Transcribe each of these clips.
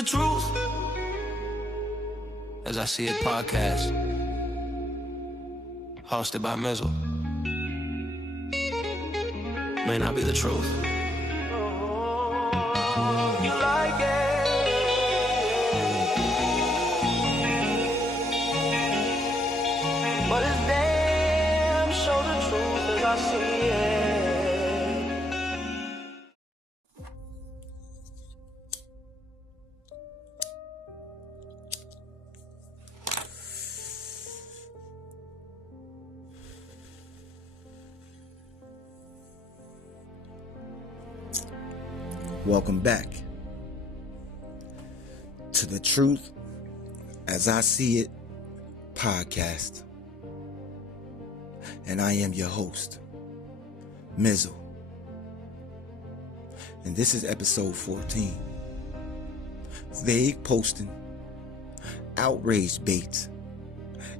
the truth as I see it podcast, hosted by Mizal. May not be the truth. You like it, but it's damn sure the truth as I see it. Welcome back to the Truth as I See It podcast. And I am your host, Mizal. And this is episode 14. Vagueposting, Outragebait,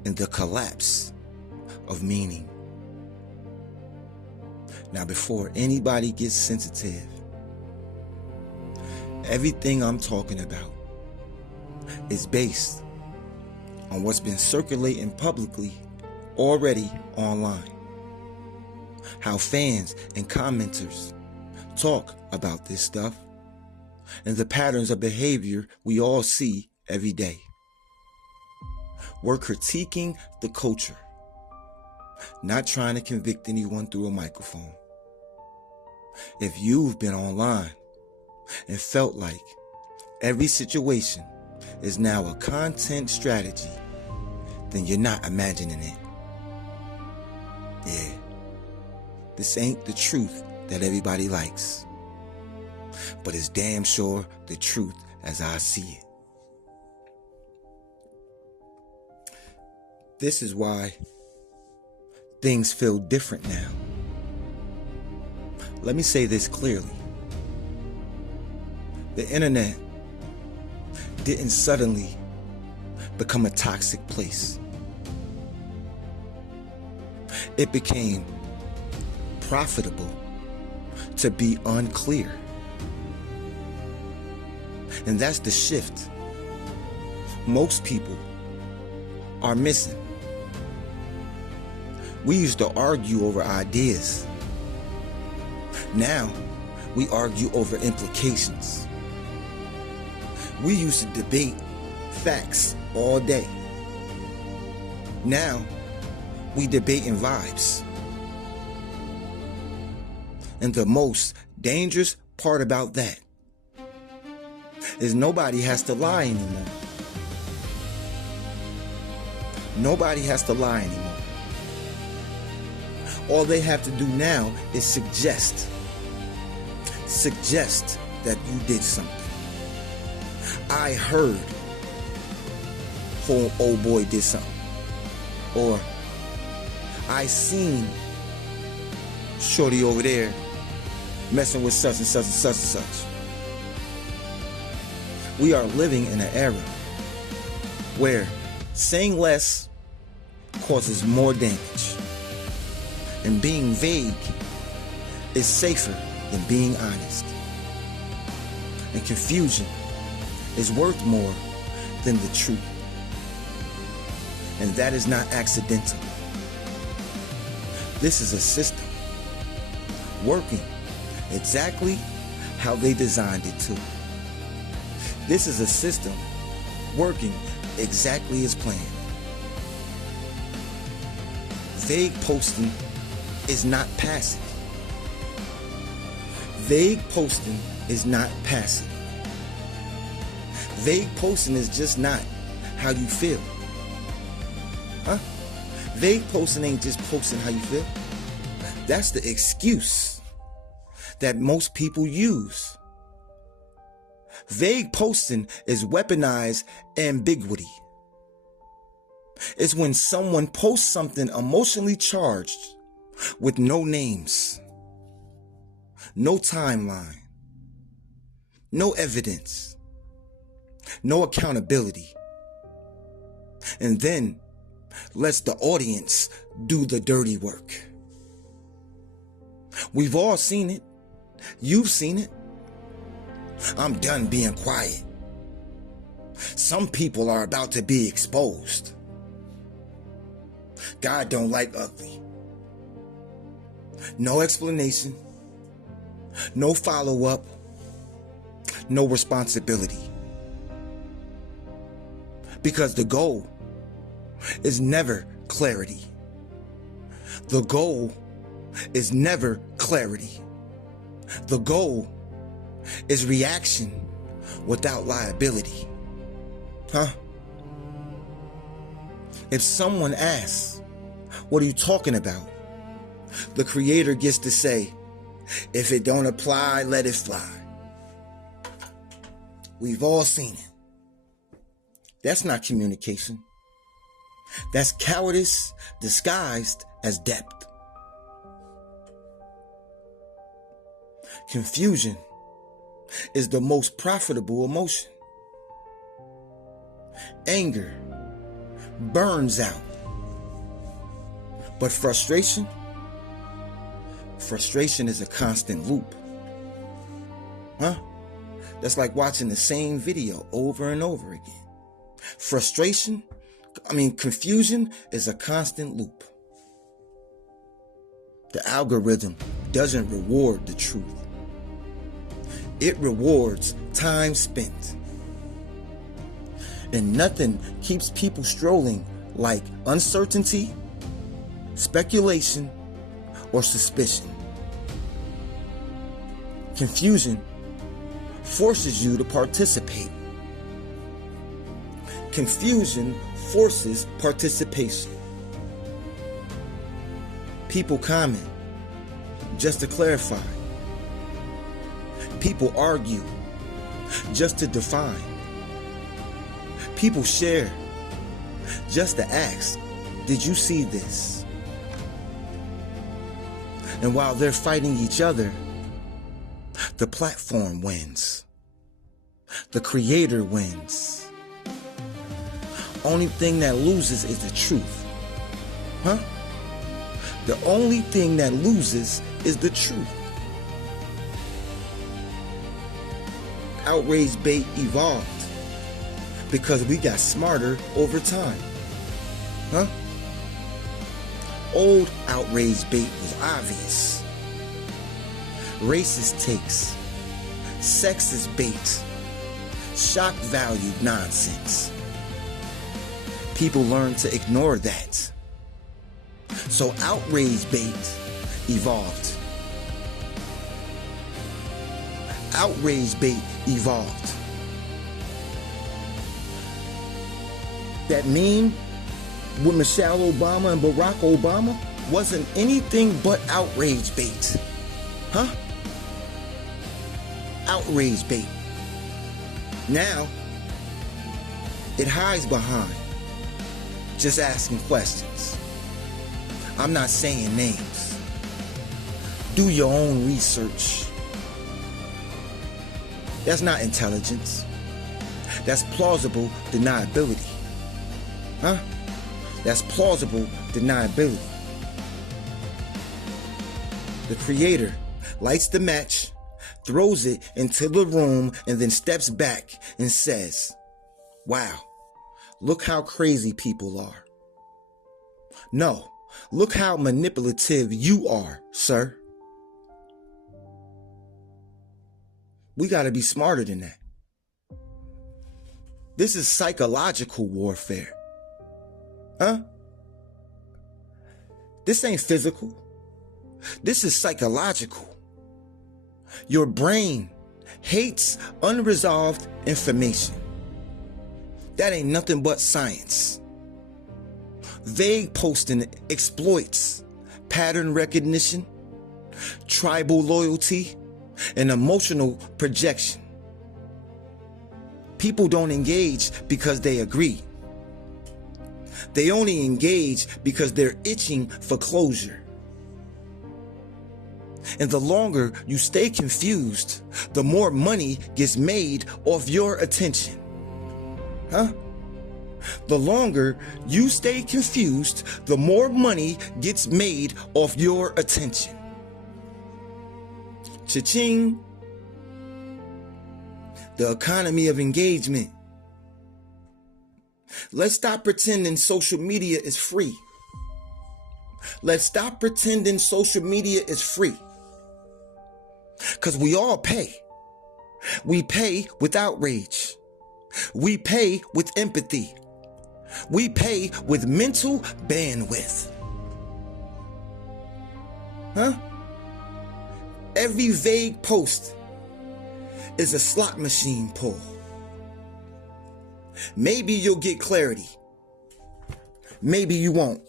and the collapse of meaning. Now, before anybody gets sensitive, everything I'm talking about is based on what's been circulating publicly already online. How fans and commenters talk about this stuff and the patterns of behavior we all see every day. We're critiquing the culture, not trying to convict anyone through a microphone. If you've been online and felt like every situation is now a content strategy, then you're not imagining it. Yeah, this ain't the truth that everybody likes, but it's damn sure the truth as I see it. This is why things feel different now. Let me say this clearly. The internet didn't suddenly become a toxic place. It became profitable to be unclear. And that's the shift most people are missing. We used to argue over ideas. Now we argue over implications. We used to debate facts all day. Now, we debating vibes. And the most dangerous part about that is nobody has to lie anymore. Nobody has to lie anymore. All they have to do now is suggest that you did something. I heard old boy did something. Or I seen shorty over there messing with such and such and such and such. We are living in an era where saying less causes more damage. And being vague is safer than being honest. And confusion is worth more than the truth. And that is not accidental. This is a system working exactly how they designed it to. This is a system working exactly as planned. Vagueposting is not passive. Vagueposting is not passive. Vagueposting is just not how you feel. Vagueposting ain't just posting how you feel. That's the excuse that most people use. Vagueposting is weaponized ambiguity. It's when someone posts something emotionally charged with no names, no timeline, no evidence, no accountability, and then lets the audience do the dirty work. We've all seen it. You've seen it. I'm done being quiet. Some people are about to be exposed. God don't like ugly. No explanation, no follow-up, no responsibility. Because the goal is never clarity. The goal is never clarity. The goal is reaction without liability. Huh? If someone asks, what are you talking about? The creator gets to say, if it don't apply, let it fly. We've all seen it. That's not communication. That's cowardice disguised as depth. Confusion is the most profitable emotion. Anger burns out. But frustration is a constant loop. Huh? That's like watching the same video over and over again. Confusion is a constant loop. The algorithm doesn't reward the truth. It rewards time spent. And nothing keeps people strolling like uncertainty, speculation, or suspicion. Confusion forces you to participate. Confusion forces participation. People comment just to clarify. People argue just to define. People share just to ask, did you see this? And while they're fighting each other, the platform wins. The creator wins. Only thing that loses is the truth. Huh? The only thing that loses is the truth. Outragebait evolved because we got smarter over time. Huh? Old Outragebait was obvious. Racist takes, sexist bait, shock value nonsense. People learn to ignore that. So Outragebait evolved. Outragebait evolved. That meme with Michelle Obama and Barack Obama wasn't anything but Outragebait. Huh? Outragebait. Now, it hides behind just asking questions. I'm not saying names. Do your own research. That's not intelligence. That's plausible deniability. Huh? That's plausible deniability. The creator lights the match, throws it into the room, and then steps back and says, wow, look how crazy people are. No, look how manipulative you are, sir. We got to be smarter than that. This is psychological warfare. Huh? This ain't physical. This is psychological. Your brain hates unresolved information. That ain't nothing but science. Vagueposting exploits pattern recognition, tribal loyalty, and emotional projection. People don't engage because they agree. They only engage because they're itching for closure. And the longer you stay confused, the more money gets made off your attention. Huh? The longer you stay confused, the more money gets made off your attention. Cha-ching. The economy of engagement. Let's stop pretending social media is free. Let's stop pretending social media is free. Because we all pay. We pay with outrage. We pay with empathy. We pay with mental bandwidth. Huh? Every vague post is a slot machine pull. Maybe you'll get clarity. Maybe you won't.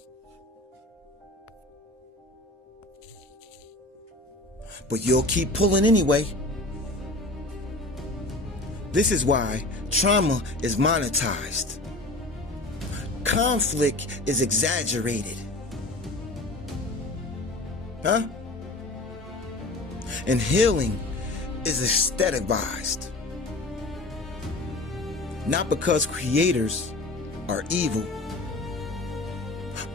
But you'll keep pulling anyway. This is why trauma is monetized. Conflict is exaggerated. Huh? And healing is aestheticized. Not because creators are evil,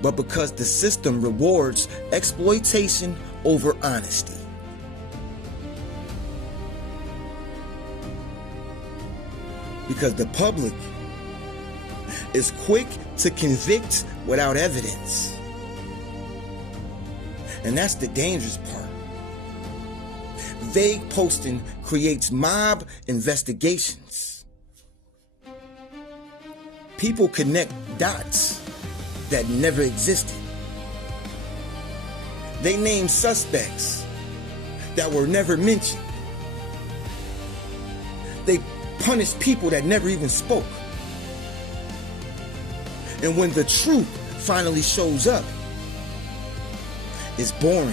but because the system rewards exploitation over honesty. Because the public is quick to convict without evidence. And that's the dangerous part. Vague posting creates mob investigations. People connect dots that never existed. They name suspects that were never mentioned. They punish people that never even spoke. And when the truth finally shows up, it's boring.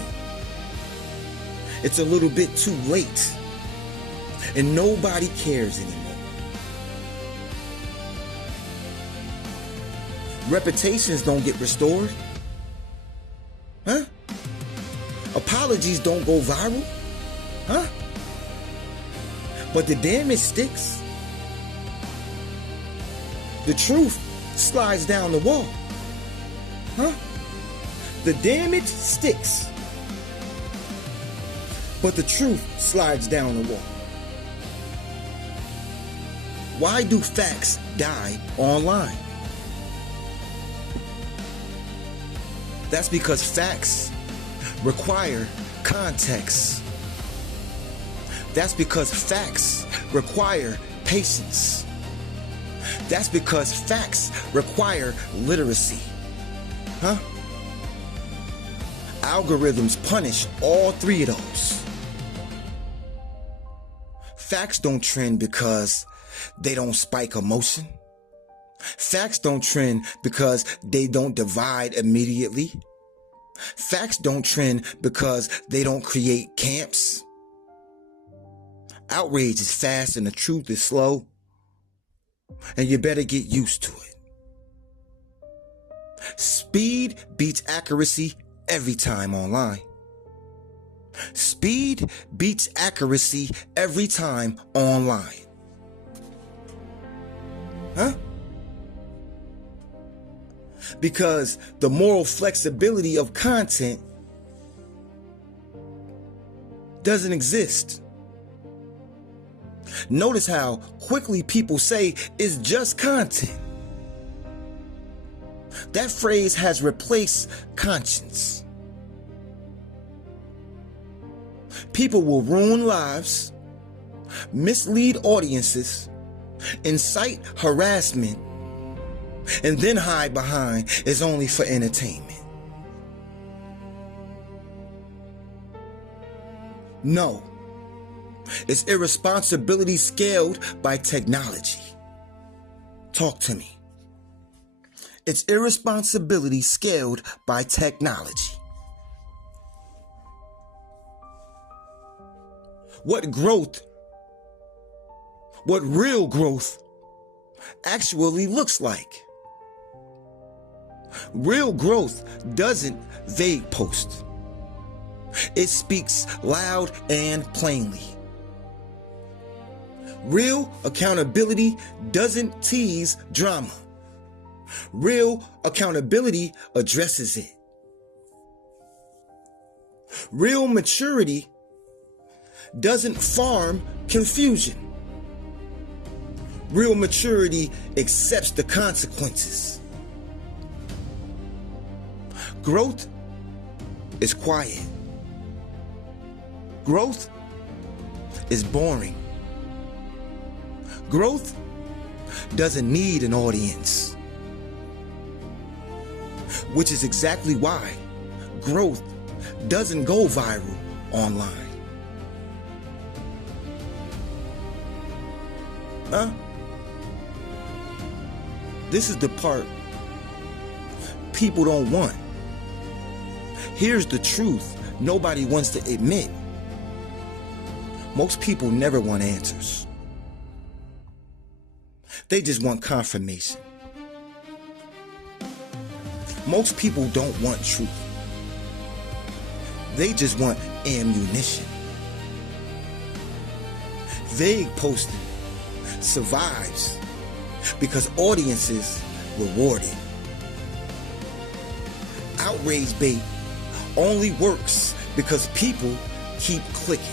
It's a little bit too late. And nobody cares anymore. Reputations don't get restored. Huh? Apologies don't go viral. Huh? But the damage sticks. The truth slides down the wall. Huh? The damage sticks. But the truth slides down the wall. Why do facts die online? That's because facts require context. That's because facts require patience. That's because facts require literacy. Huh? Algorithms punish all three of those. Facts don't trend because they don't spike emotion. Facts don't trend because they don't divide immediately. Facts don't trend because they don't create camps. Outrage is fast and the truth is slow. And you better get used to it. Speed beats accuracy every time online. Speed beats accuracy every time online. Huh? Because the moral flexibility of content doesn't exist. Notice how quickly people say it's just content. That phrase has replaced conscience. People will ruin lives, mislead audiences, incite harassment, and then hide behind it's only for entertainment. No. It's irresponsibility scaled by technology. Talk to me. It's irresponsibility scaled by technology. What real growth actually looks like. Real growth doesn't vague post. It speaks loud and plainly. Real accountability doesn't tease drama. Real accountability addresses it. Real maturity doesn't farm confusion. Real maturity accepts the consequences. Growth is quiet. Growth is boring. Growth doesn't need an audience. Which is exactly why growth doesn't go viral online. This is the part people don't want. Here's the truth nobody wants to admit. Most people never want answers. They just want confirmation. Most people don't want truth. They just want ammunition. Vagueposting survives because audiences reward it. Outragebait only works because people keep clicking.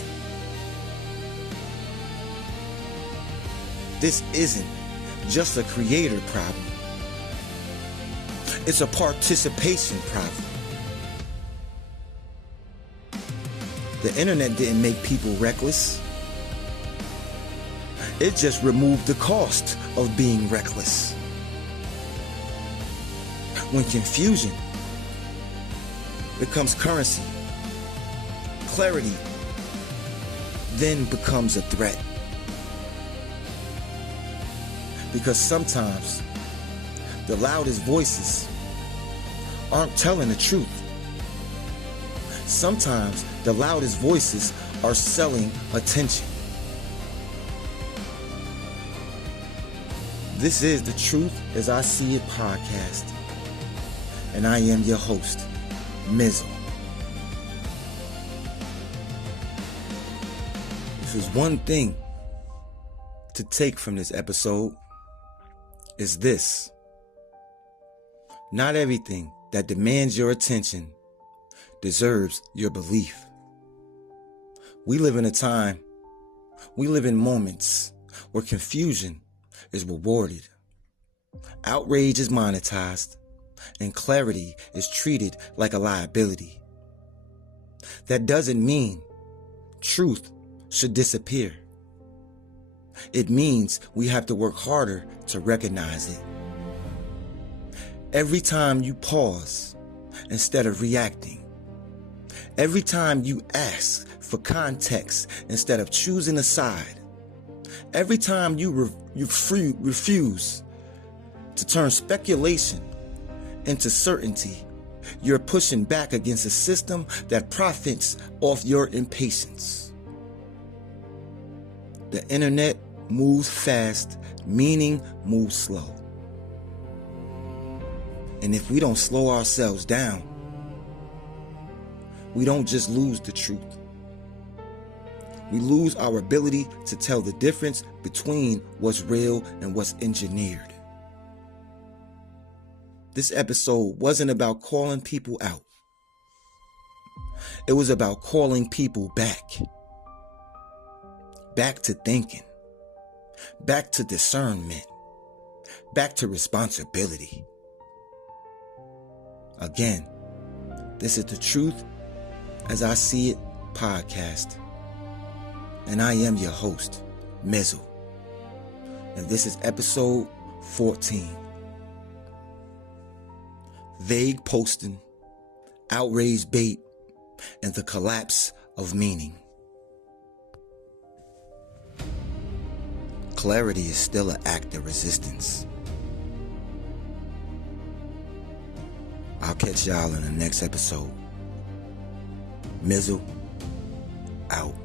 This isn't just a creator problem. It's a participation problem. The internet didn't make people reckless. It just removed the cost of being reckless. When confusion becomes currency, clarity then becomes a threat. Because sometimes the loudest voices aren't telling the truth. Sometimes the loudest voices are selling attention. This is the Truth as I See It podcast, and I am your host, Mizal. If there's one thing to take from this episode, is this: not everything that demands your attention deserves your belief. We live in moments where confusion is rewarded, outrage is monetized, and clarity is treated like a liability. That doesn't mean truth should disappear. It means we have to work harder to recognize it. Every time you pause instead of reacting, every time you ask for context instead of choosing a side, every time you refuse to turn speculation into certainty, you're pushing back against a system that profits off your impatience. The internet moves fast, meaning moves slow. And if we don't slow ourselves down, we don't just lose the truth. We lose our ability to tell the difference between what's real and what's engineered. This episode wasn't about calling people out. It was about calling people back. Back to thinking. Back to discernment. Back to responsibility. Again, this is the Truth as I See It podcast. And I am your host, Mizal. And this is episode 14. Vagueposting, Outragebait, and the collapse of meaning. Clarity is still an act of resistance. I'll catch y'all in the next episode. Mizal, out.